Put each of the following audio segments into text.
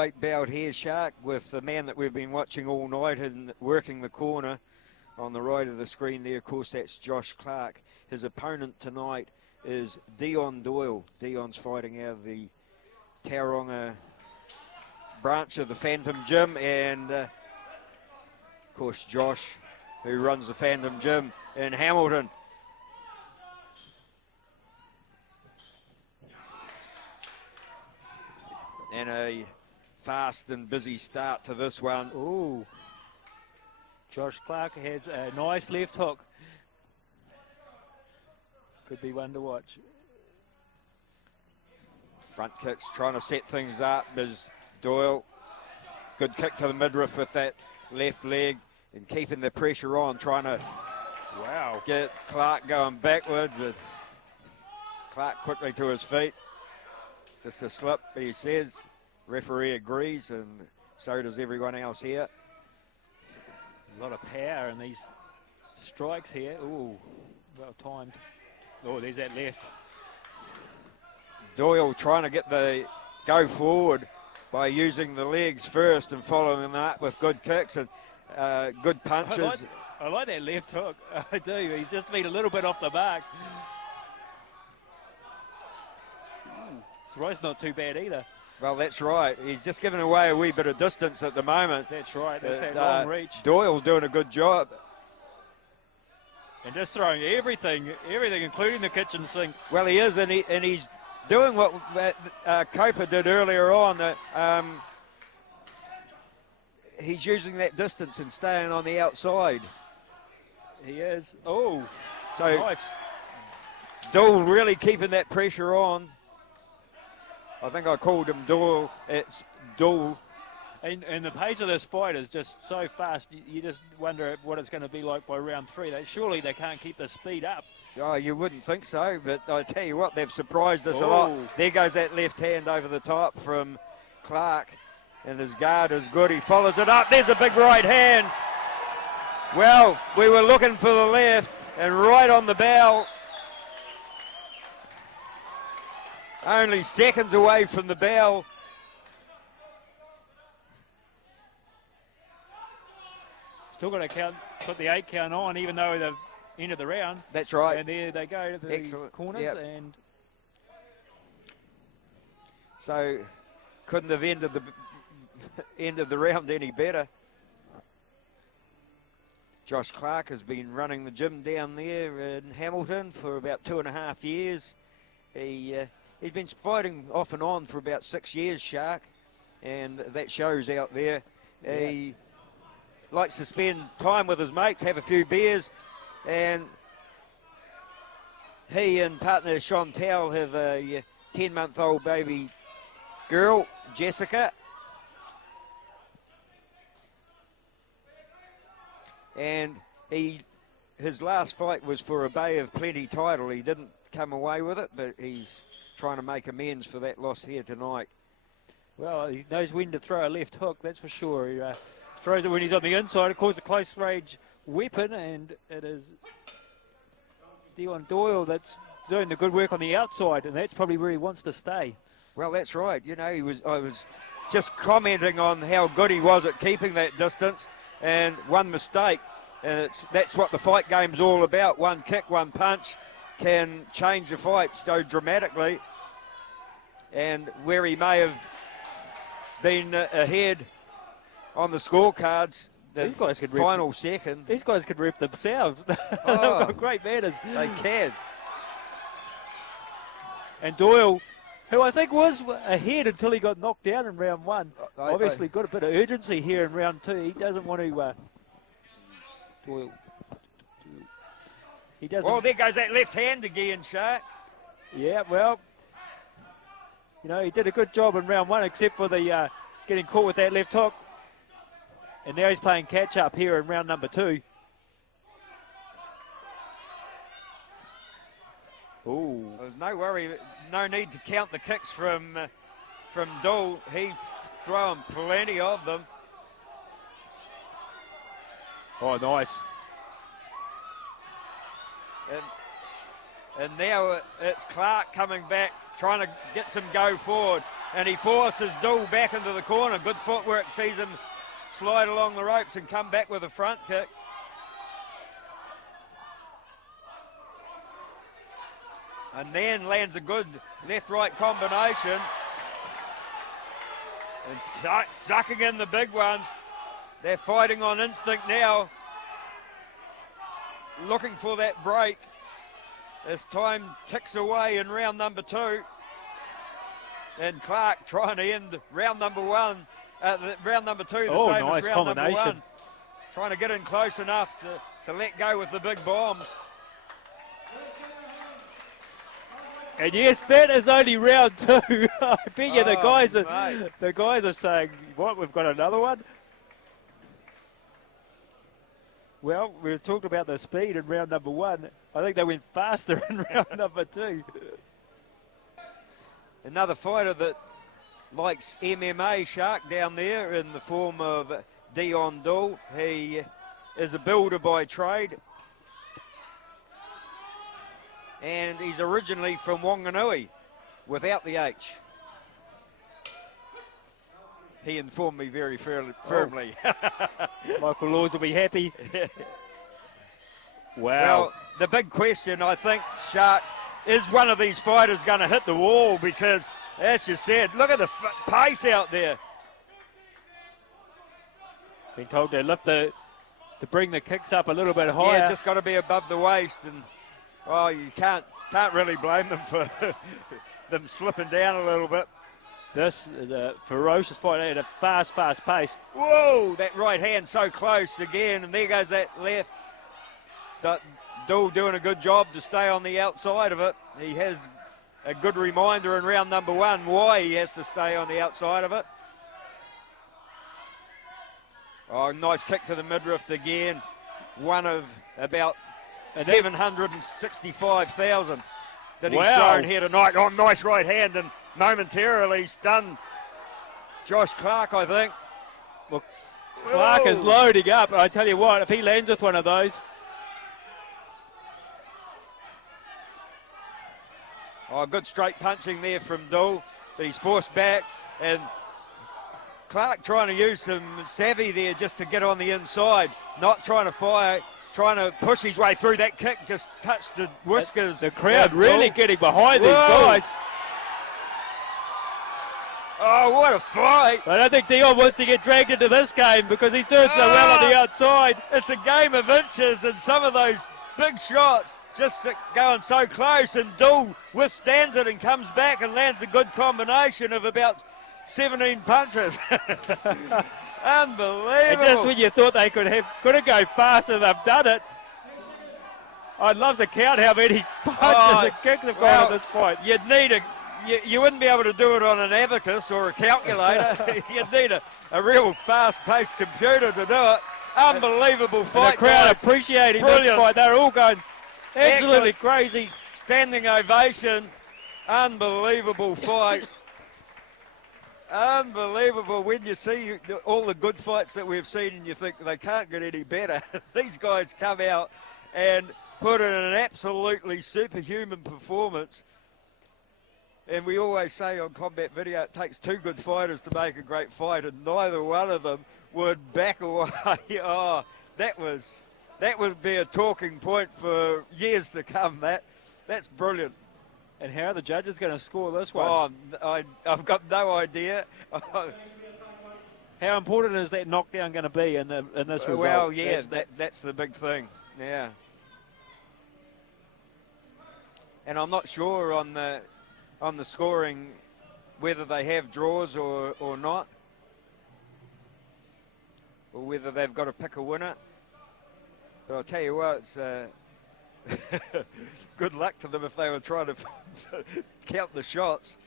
middleweight bout here, Shark, with the man that we've been watching all night and working the corner on the right of the screen there. Of course, that's Josh Clarke. His opponent tonight is Doyle. Dion's fighting out of the Tauranga branch of the Phantom Gym, and of course Josh, who runs the Phantom Gym in Hamilton. And a fast and busy start to this one. Ooh. Josh Clarke has a nice left hook. Could be one to watch. Front kicks trying to set things up is Doyle. Good kick to the midriff with that left leg and keeping the pressure on, trying to get Clarke going backwards. Clarke quickly to his feet. Just a slip, he says. Referee agrees, and so does everyone else here. A lot of power in these strikes here. Ooh, well timed. Oh, there's that left. Doyle trying to get the go forward by using the legs first and following them up with good kicks and good punches. I like that left hook. I do. He's just been a little bit off the mark. His not too bad either. Well, that's right. He's just giving away a wee bit of distance at the moment. That's right. That's that long reach. Doyle doing a good job. And just throwing everything, including the kitchen sink. Well, he is, and he's doing what Coper did earlier on. He's using that distance and staying on the outside. He is. Oh, so nice. Doyle really keeping that pressure on. I think I called him Doyle. It's Doole. And the pace of this fight is just so fast. You just wonder what it's going to be like by round 3. Surely they can't keep the speed up. Oh, you wouldn't think so, but I tell you what, they've surprised us a lot. There goes that left hand over the top from Clarke, and his guard is good. He follows it up. There's a big right hand. Well, we were looking for the left, and right on the bell. Only seconds away from the bell. Still got to count, put the 8 count on, even though the end of the round. That's right. And there they go to the corners. Yep. And so couldn't have ended the round any better. Josh Clarke has been running the gym down there in Hamilton for about 2.5 years. He's been fighting off and on for about 6 years, Shark, and that shows out there. Yeah. He likes to spend time with his mates, have a few beers, and he and partner Chantal have a 10-month-old baby girl, Jessica. And his last fight was for a Bay of Plenty title. He didn't come away with it, but he's trying to make amends for that loss here tonight. Well, he knows when to throw a left hook, that's for sure. He throws it when he's on the inside. Of course, a close-range weapon, and it is Doyle that's doing the good work on the outside, and that's probably where he wants to stay. Well, that's right. You know, I was just commenting on how good he was at keeping that distance, and one mistake, and that's what the fight game's all about. One kick, one punch can change the fight so dramatically, and where he may have been ahead on the scorecards, the final second. These guys could ref themselves. They've got great manners. They can. And Doyle, who I think was ahead until he got knocked down in round 1, obviously got a bit of urgency here in round 2. He doesn't want to... Doyle. He doesn't... Well, there goes that left hand again, Shark. Yeah, well, you know, he did a good job in round 1, except for the getting caught with that left hook. And now he's playing catch-up here in round number 2. Ooh. There's no worry, no need to count the kicks from Doole. He's throwing plenty of them. Oh, nice. And now it's Clarke coming back, trying to get some go forward. and he forces Doole back into the corner. Good footwork, sees him slide along the ropes and come back with a front kick. And then lands a good left-right combination. And sucking in the big ones. They're fighting on instinct now. Looking for that break. As time ticks away in round number 2. And Clarke trying to end round number 1. Round number 2, the same nice as round number 1. combination. Trying to get in close enough to let go with the big bombs. And yes, that is only round 2. I bet you the guys are saying, what, we've got another one? Well, we've talked about the speed in round number 1. I think they went faster in round number 2. Another fighter that likes MMA, Shark, down there in the form of DOOLE. He is a builder by trade. And he's originally from Wanganui, without the H. He informed me very firmly. Michael Laws will be happy. Wow. Well, the big question, I think, Shark, is one of these fighters going to hit the wall? Because, as you said, look at the pace out there. Been told to bring the kicks up a little bit higher. Yeah, just got to be above the waist, and oh, you can't really blame them for them slipping down a little bit. This is a ferocious fight at a fast pace. Whoa, that right hand so close again, and there goes that left. But Doole doing a good job to stay on the outside of it. He has a good reminder in round number 1 why he has to stay on the outside of it. Oh, nice kick to the midriff again. One of about 765,000 that he's thrown here tonight. Oh, nice right hand, and momentarily stunned Josh Clarke, I think. Well, Clarke is loading up. I tell you what, if he lands with one of those. Oh, good straight punching there from Doole, but he's forced back, and Clarke trying to use some savvy there just to get on the inside, not trying to fire, trying to push his way through. That kick just touched the whiskers. The crowd really getting behind these guys. Oh, what a fight. I don't think Dion wants to get dragged into this game because he's doing so well on the outside. It's a game of inches, and some of those big shots just going so close, and Doole withstands it and comes back and lands a good combination of about 17 punches. Unbelievable. And just when you thought they couldn't go faster, they've done it. I'd love to count how many punches and kicks have gone in this fight. You'd need you wouldn't be able to do it on an abacus or a calculator. You'd need a real fast-paced computer to do it. Unbelievable fight. And the crowd guys. appreciating this fight. They're all going absolutely Excellent. crazy. Standing ovation. Unbelievable fight. Unbelievable when you see all the good fights that we've seen and you think they can't get any better. These guys come out and put in an absolutely superhuman performance. And we always say on Combat Video it takes 2 good fighters to make a great fight, and neither one of them would back away. Oh, that would be a talking point for years to come. That's brilliant. And how are the judges going to score this one? Oh, I've got no idea. How important is that knockdown going to be in this result? Well, yeah, that's the big thing. Yeah. And I'm not sure on the scoring whether they have draws or not, or whether they've got to pick a winner. But I'll tell you what, it's good luck to them if they were trying to count the shots.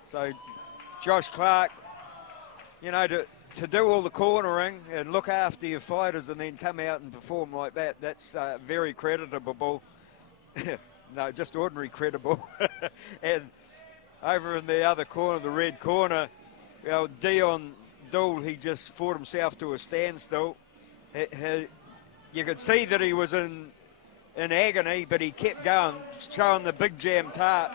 So Josh Clarke, you know, to do all the cornering and look after your fighters and then come out and perform like that, that's very creditable. No, just ordinary credible. And over in the other corner, the red corner, well, Doole, he just fought himself to a standstill. You could see that he was in in agony, but he kept going, showing the big jam tart.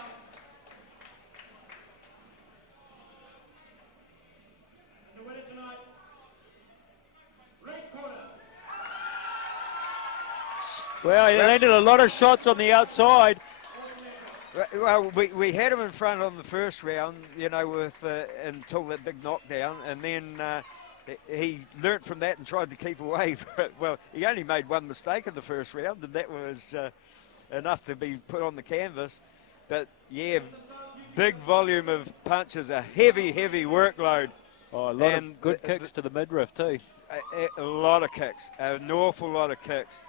Well, he landed a lot of shots on the outside. Well, we had him in front on the first round, you know, with until that big knockdown, and then he learnt from that and tried to keep away. Well, he only made one mistake in the first round, and that was enough to be put on the canvas. But yeah, big volume of punches, a heavy workload. Oh, a lot of good kicks to the midriff too. A lot of kicks, an awful lot of kicks.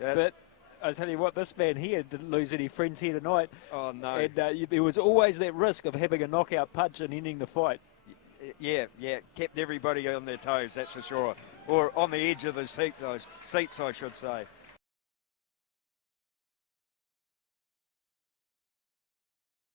But I tell you what, this man here didn't lose any friends here tonight. Oh, no. And there was always that risk of having a knockout punch and ending the fight. Yeah, kept everybody on their toes, that's for sure. Or on the edge of the seats, I should say.